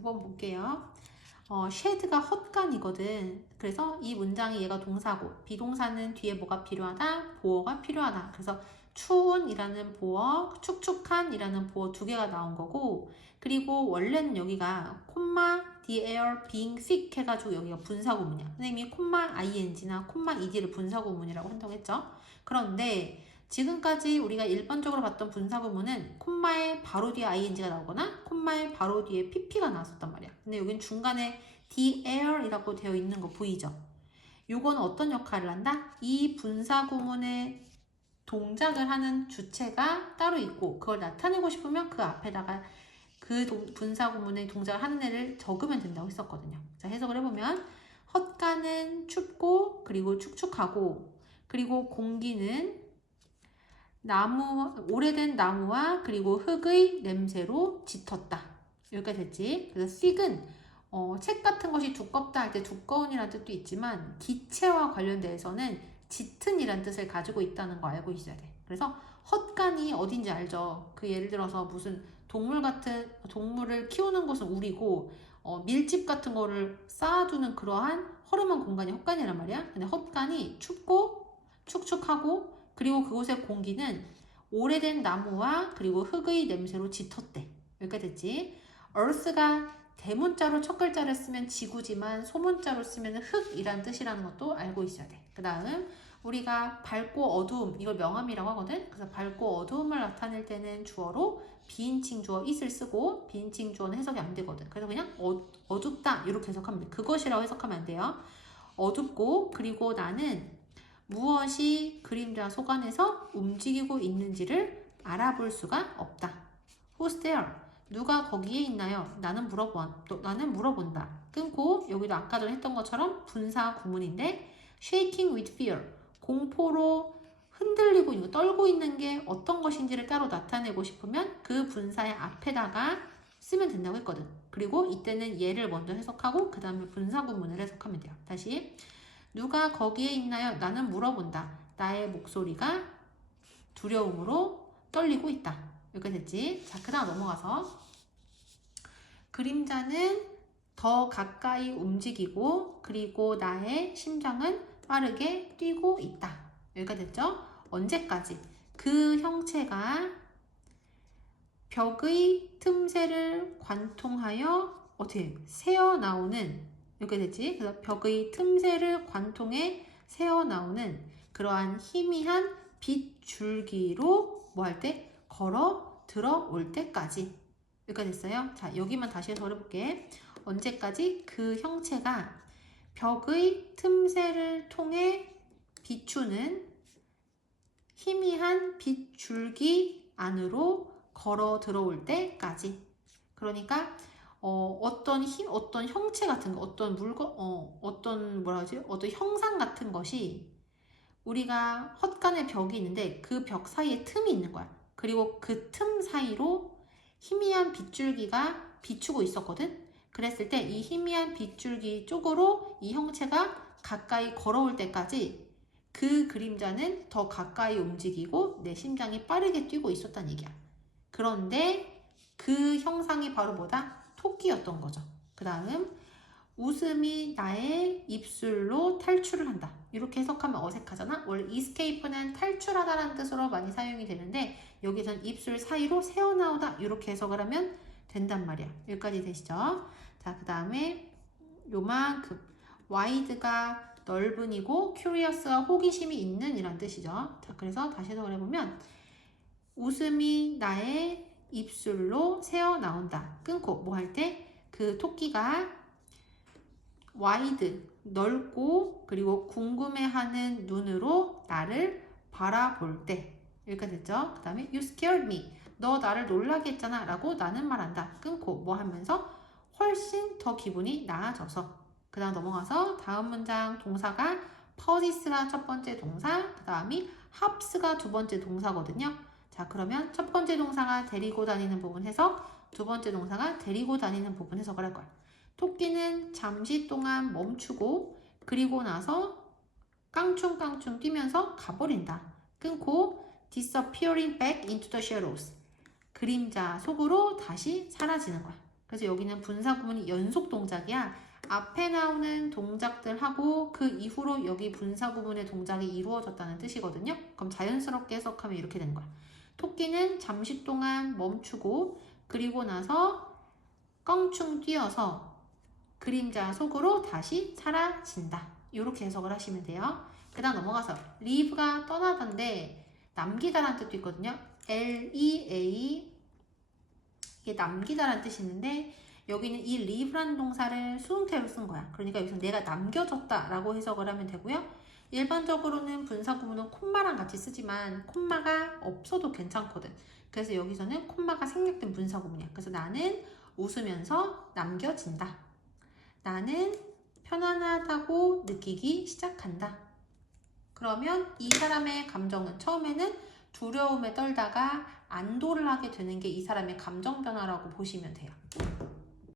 9번 볼게요. 어, 쉐드가 헛간이거든. 그래서 이 문장이 얘가 동사고 비동사는 뒤에 뭐가 필요하다? 보어가 필요하다. 그래서 추운이라는 보어, 축축한이라는 보어 두 개가 나온 거고 그리고 원래는 여기가 콤마 the air being thick 해가지고 여기가 분사구문이야. 선생님이 콤마 ing나 콤마 ed를 분사구문이라고 한다고 했죠. 그런데 지금까지 우리가 일반적으로 봤던 분사구문은 콤마의 바로 뒤에 ing가 나오거나 콤마의 바로 뒤에 pp가 나왔었단 말이야. 근데 여긴 중간에 the air이라고 되어 있는 거 보이죠? 요건 어떤 역할을 한다? 이 분사구문의 동작을 하는 주체가 따로 있고 그걸 나타내고 싶으면 그 앞에다가 그 동- 분사구문의 동작을 하는 애를 적으면 된다고 했었거든요. 자, 해석을 해보면 헛간은 춥고 그리고 축축하고 그리고 공기는 나무 오래된 나무와 그리고 흙의 냄새로 짙었다. 여기까지 됐지? 그래서 thick은 어, 책 같은 것이 두껍다 할 때 두꺼운이라는 뜻도 있지만 기체와 관련돼서는 짙은이라는 뜻을 가지고 있다는 거 알고 있어야 돼. 그래서 헛간이 어딘지 알죠? 그 예를 들어서 무슨 동물 같은 동물을 키우는 곳은 우리고 어, 밀집 같은 거를 쌓아두는 그러한 허름한 공간이 헛간이란 말이야. 근데 헛간이 춥고 축축하고 그리고 그곳의 공기는 오래된 나무와 그리고 흙의 냄새로 짙었대. 여기까지 됐지? earth가 대문자로 첫 글자를 쓰면 지구지만 소문자로 쓰면 흙이란 뜻이라는 것도 알고 있어야 돼. 그 다음 우리가 밝고 어두움 이걸 명암이라고 하거든. 그래서 밝고 어두움을 나타낼 때는 주어로 비인칭 주어 it을 쓰고 비인칭 주어는 해석이 안 되거든. 그래서 그냥 어, 어둡다 이렇게 해석하면 돼. 그것이라고 해석하면 안 돼요. 어둡고 그리고 나는 무엇이 그림자 속 안에서 움직이고 있는지를 알아볼 수가 없다. Who's there? 누가 거기에 있나요? 나는 물어본, 또 나는 물어본다. 끊고 여기도 아까 전에 했던 것처럼 분사 구문인데 shaking with fear 공포로 흔들리고 있는 거, 떨고 있는 게 어떤 것인지를 따로 나타내고 싶으면 그 분사의 앞에다가 쓰면 된다고 했거든. 그리고 이때는 얘를 먼저 해석하고 그 다음에 분사 구문을 해석하면 돼요. 다시 누가 거기에 있나요? 나는 물어본다. 나의 목소리가 두려움으로 떨리고 있다. 여기까지 됐지? 자, 그 다음 넘어가서 그림자는 더 가까이 움직이고 그리고 나의 심장은 빠르게 뛰고 있다. 여기까지 됐죠? 언제까지? 그 형체가 벽의 틈새를 관통하여 어떻게 새어 나오는 이렇게 됐지? 그래서 벽의 틈새를 관통해 새어 나오는 그러한 희미한 빛 줄기로 뭐 할 때 걸어 들어올 때까지 여기까지 됐어요. 자 여기만 다시 해서 해볼게. 언제까지 그 형체가 벽의 틈새를 통해 비추는 희미한 빛 줄기 안으로 걸어 들어올 때까지. 그러니까 어, 어떤 힘, 어떤 형체 같은 거, 어떤 물건, 어, 어떤 뭐라 하지? 어떤 형상 같은 것이 우리가 헛간의 벽이 있는데 그 벽 사이에 틈이 있는 거야. 그리고 그 틈 사이로 희미한 빗줄기가 비추고 있었거든. 그랬을 때 이 희미한 빗줄기 쪽으로 이 형체가 가까이 걸어올 때까지 그 그림자는 더 가까이 움직이고 내 심장이 빠르게 뛰고 있었단 얘기야. 그런데 그 형상이 바로 뭐다? 토끼였던 거죠. 그 다음 웃음이 나의 입술로 탈출을 한다. 이렇게 해석하면 어색하잖아. 원래 escape는 탈출하다라는 뜻으로 많이 사용이 되는데 여기선 입술 사이로 새어나오다 이렇게 해석을 하면 된단 말이야. 여기까지 되시죠? 자, 그 다음에 요만큼 wide가 넓은이고 curious가 호기심이 있는 이란 뜻이죠. 자, 그래서 다시 해석을 해보면 웃음이 나의 입술로 새어 나온다. 끊고 뭐 할 때 그 토끼가 와이드 넓고 그리고 궁금해하는 눈으로 나를 바라볼 때 여기까지 됐죠? 그 다음에 you scared me 너 나를 놀라게 했잖아 라고 나는 말한다. 끊고 뭐 하면서 훨씬 더 기분이 나아져서 그 다음 넘어가서 다음 문장 동사가 퍼지스가 첫 번째 동사 그 다음이 합스가 두 번째 동사거든요. 자 그러면 첫 번째 동사가 데리고 다니는 부분 해석 두 번째 동사가 데리고 다니는 부분 해석을 할 거야. 토끼는 잠시 동안 멈추고 그리고 나서 깡충깡충 뛰면서 가버린다. 끊고 disappearing back into the shadows. 그림자 속으로 다시 사라지는 거야. 그래서 여기는 분사 구문이 연속 동작이야. 앞에 나오는 동작들하고 그 이후로 여기 분사 구문의 동작이 이루어졌다는 뜻이거든요. 그럼 자연스럽게 해석하면 이렇게 되는 거야. 토끼는 잠시 동안 멈추고 그리고 나서 껑충 뛰어서 그림자 속으로 다시 사라진다. 이렇게 해석을 하시면 돼요. 그 다음 넘어가서 leave가 떠나던데 남기다라는 뜻도 있거든요. L-E-A 이게 남기다라는 뜻이 있는데 여기는 이 leave라는 동사를 수동태로 쓴 거야. 그러니까 여기서 내가 남겨줬다 라고 해석을 하면 되고요. 일반적으로는 분사 구문은 콤마랑 같이 쓰지만 콤마가 없어도 괜찮거든. 그래서 여기서는 콤마가 생략된 분사 구문이야. 그래서 나는 웃으면서 남겨진다. 나는 편안하다고 느끼기 시작한다. 그러면 이 사람의 감정은 처음에는 두려움에 떨다가 안도를 하게 되는 게 이 사람의 감정 변화라고 보시면 돼요.